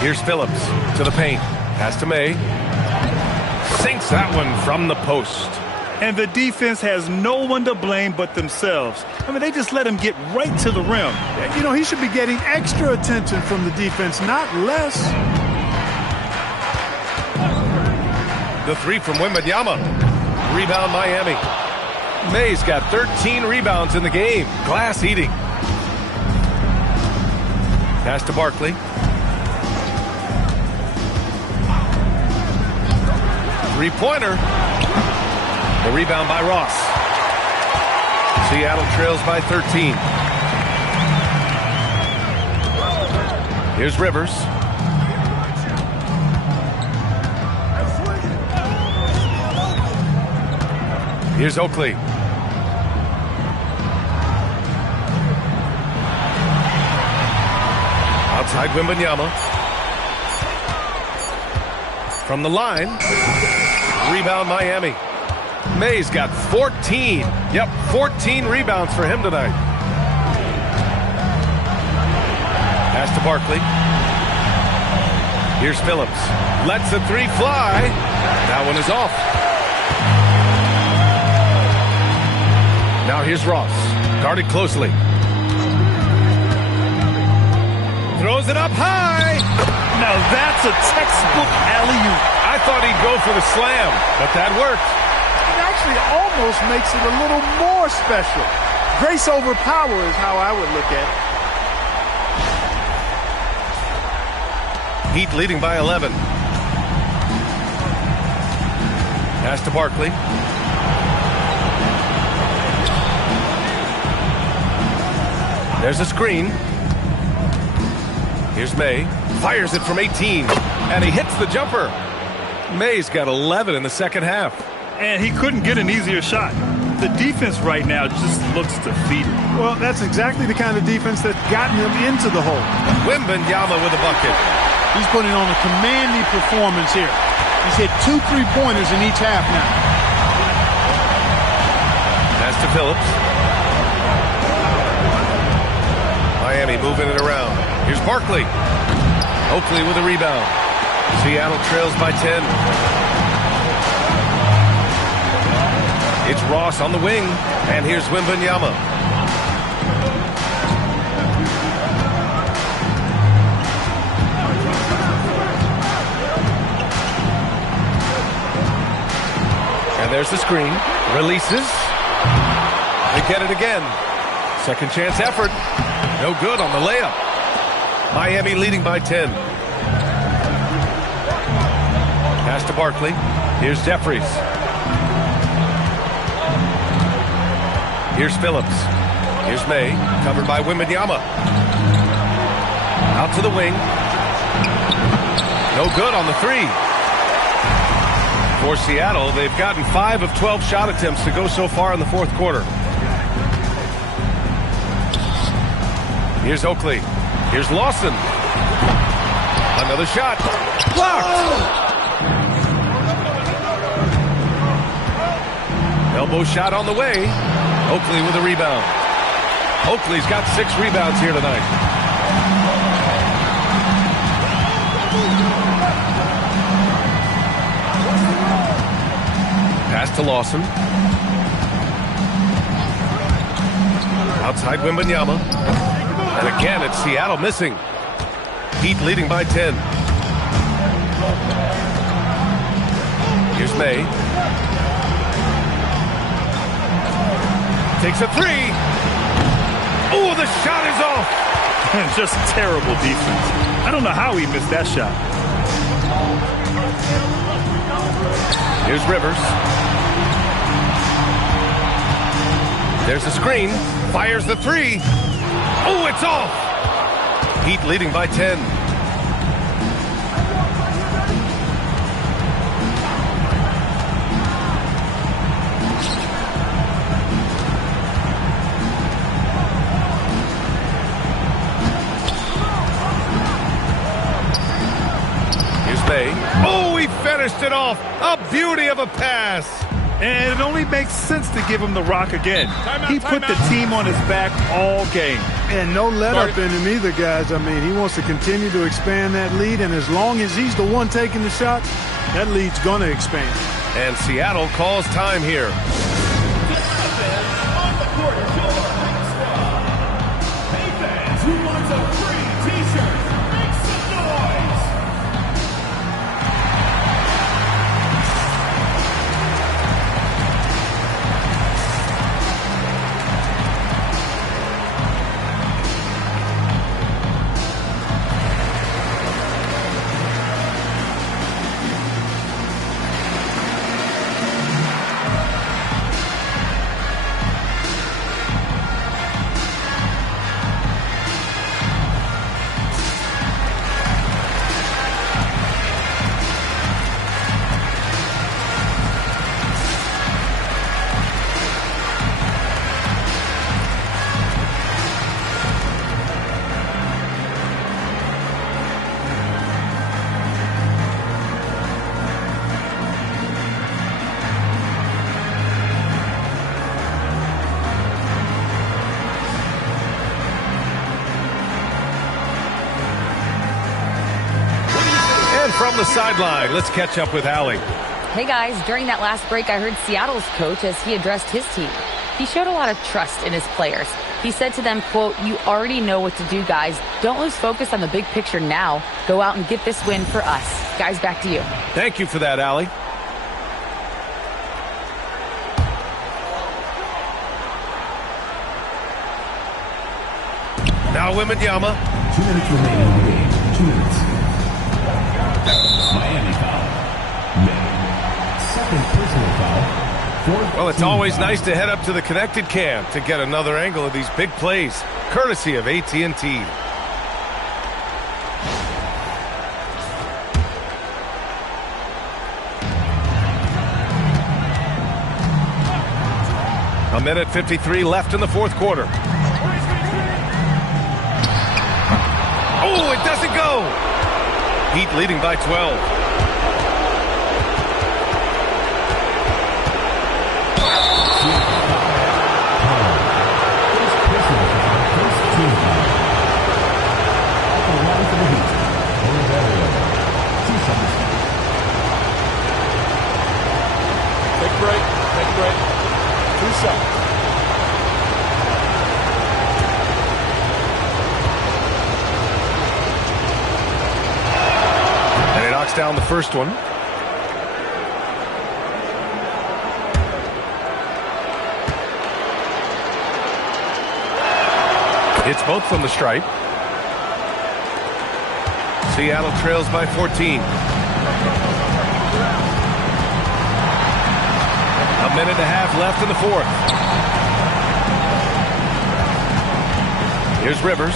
Here's Phillips to the paint. Pass to May. Sinks that one from the post. And the defense has no one to blame but themselves. I mean, they just let him get right to the rim. You know, he should be getting extra attention from the defense, not less. The three from Wembanyama. Rebound Miami. May's got 13 rebounds in the game. Glass eating. Pass to Barkley. Three-pointer. The rebound by Ross. Seattle trails by 13. Here's Rivers. Here's Oakley. Outside Wembanyama. From the line. Rebound Miami. May's got 14. Yep, 14 rebounds for him tonight. Pass to Barkley. Here's Phillips. Lets the three fly. That one is off. Now here's Ross. Guarded closely. Throws it up high. Now that's a textbook alley-oop. I thought he'd go for the slam, but that worked. It actually almost makes it a little more special. Grace over power is how I would look at it. Heat leading by 11. Pass to Barkley. There's a screen. Here's May. Fires it from 18. And he hits the jumper. May's got 11 in the second half. And he couldn't get an easier shot. The defense right now just looks defeated. Well, that's exactly the kind of defense that's gotten them into the hole. Wembanyama with a bucket. He's putting on a commanding performance here. He's hit 2 3-pointers in each half now. Pass to Phillips. Miami moving it around. Here's Barkley. Oakley with a rebound. Seattle trails by 10. It's Ross on the wing. And here's Wembanyama. And there's the screen. Releases. They get it again. Second chance effort. No good on the layup. Miami leading by 10. Pass to Barkley. Here's Jeffries. Here's Phillips. Here's May. Covered by Wembanyama. Out to the wing. No good on the three. For Seattle, they've gotten 5 of 12 shot attempts to go so far in the fourth quarter. Here's Oakley. Here's Lawson. Another shot. Blocked. Elbow shot on the way. Oakley with a rebound. Oakley's got 6 rebounds here tonight. Pass to Lawson. Outside Wembanyama. And again, it's Seattle missing. Heat leading by 10. Here's May. Takes a three. Oh, the shot is off. And just terrible defense. I don't know how he missed that shot. Here's Rivers. There's a screen. Fires the three. Oh, it's off. Heat leading by 10. Here's May. Oh, he finished it off. A beauty of a pass. And it only makes sense to give him the rock again. He put the team on his back all game. And no let up in him either, guys. I mean, he wants to continue to expand that lead, and as long as he's the one taking the shot, that lead's going to expand. And Seattle calls time here. Hey fans, who wants a free t-shirt? Make some noise! From the sideline, let's catch up with Allie. Hey guys, during that last break, I heard Seattle's coach as he addressed his team. He showed a lot of trust in his players. He said to them, quote, "You already know what to do, guys. Don't lose focus on the big picture now. Go out and get this win for us." Guys, back to you. Thank you for that, Allie. Now Wembanyama. 2 minutes remaining in the game. 2 minutes. Miami foul. Second personal foul. Well, it's always nice to head up to the connected cam to get another angle of these big plays, courtesy of AT&T. A minute 53 left in the fourth quarter. Oh, it doesn't go. Heat leading by 12. Take break. 2 seconds. And he knocks down the first one. It's both from the stripe. Seattle trails by 14. A minute and a half left in the fourth. Here's Rivers.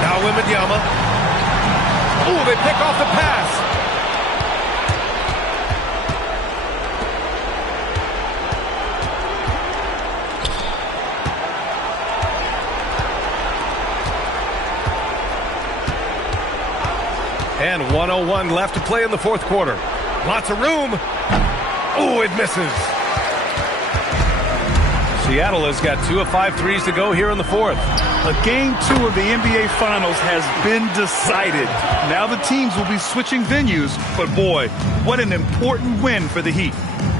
Now Wembanyama. Oh, they pick off the pass. And 1:01 left to play in the fourth quarter. Lots of room. Oh, it misses. Seattle has got 2 of 5 threes to go here in the fourth. Game 2 of the NBA Finals has been decided. Now the teams will be switching venues, but boy, what an important win for the Heat.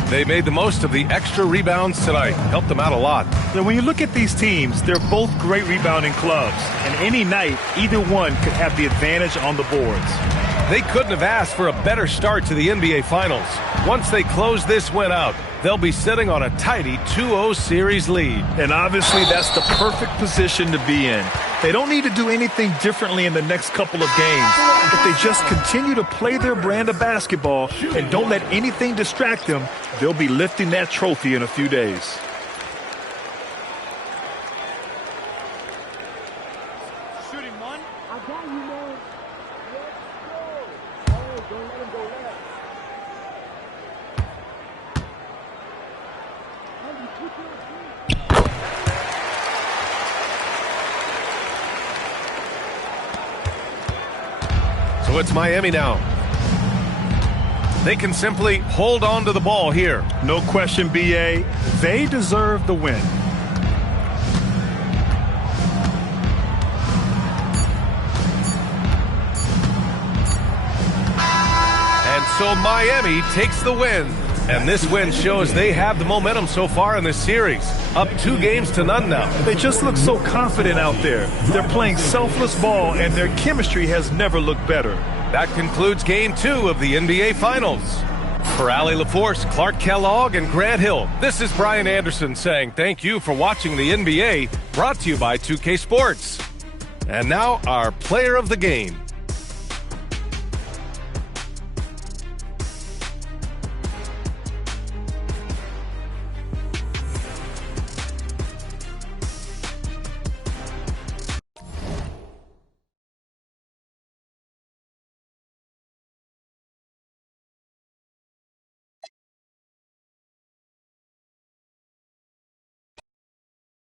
They made the most of the extra rebounds tonight. Helped them out a lot. Now, when you look at these teams, they're both great rebounding clubs, and any night, either one could have the advantage on the boards. They couldn't have asked for a better start to the NBA Finals. Once they close this win out, they'll be sitting on a tidy 2-0 series lead. And obviously, that's the perfect position to be in. They don't need to do anything differently in the next couple of games. If they just continue to play their brand of basketball and don't let anything distract them, they'll be lifting that trophy in a few days. Shooting one. I got you, man. Let's go. Oh, don't let him go left. Andy, keep your feet. So it's Miami now. They can simply hold on to the ball here. No question, B.A. They deserve the win. And so So Miami takes the win. And this win shows they have the momentum so far in this series. Up 2-0 now. They just look so confident out there. They're playing selfless ball, and their chemistry has never looked better. That concludes Game 2 of the NBA Finals. For Allie LaForce, Clark Kellogg, and Grant Hill, this is Brian Anderson saying thank you for watching the NBA, brought to you by 2K Sports. And now our player of the game.